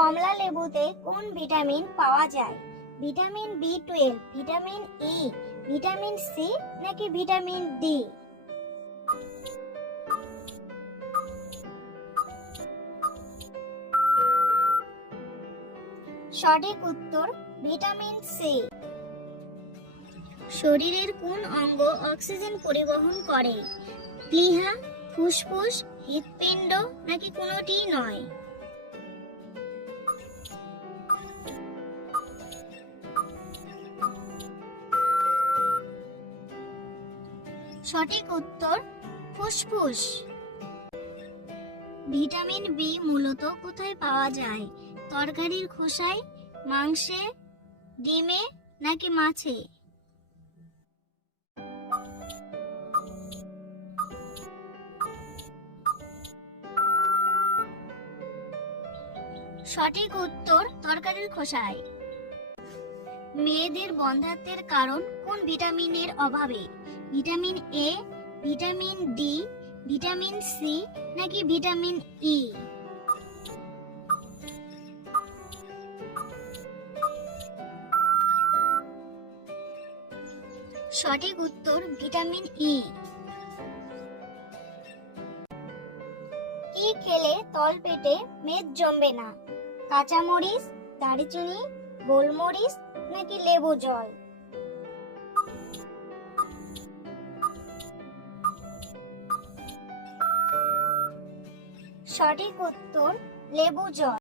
কমলা লেবুতে কোন ভিটামিন পাওয়া যায়? ভিটামিন বি12, ভিটামিন ই, ভিটামিন সি নাকি ভিটামিন ডি? সঠিক উত্তর ভিটামিন সি। শরীরের কোন অঙ্গ অক্সিজেন পরিবহন করে? প্লীহা, ফুসফুস, হৃৎপিণ্ড নাকি কোনোটি নয়? সঠিক উত্তর ফুসফুস। ভিটামিন বি মূলত কোথায় পাওয়া যায়? তরকারির খোসায়, মাংসে, ডিমে নাকি মাছে? সঠিক উত্তর তরকারির খোসায়। মেয়েদের বন্ধ্যাত্বের কারণ কোন ভিটামিনের অভাবে? Vitamin A, vitamin D, vitamin C নাকি ভিটামিন ই? সঠিক উত্তর ভিটামিন ই। কি খেলে তলপেটে মেদ জমবে না? কাঁচামরিচ, দারচিনি, গোলমরিচ নাকি লেবু জল? সঠিক উত্তর লেবু জল।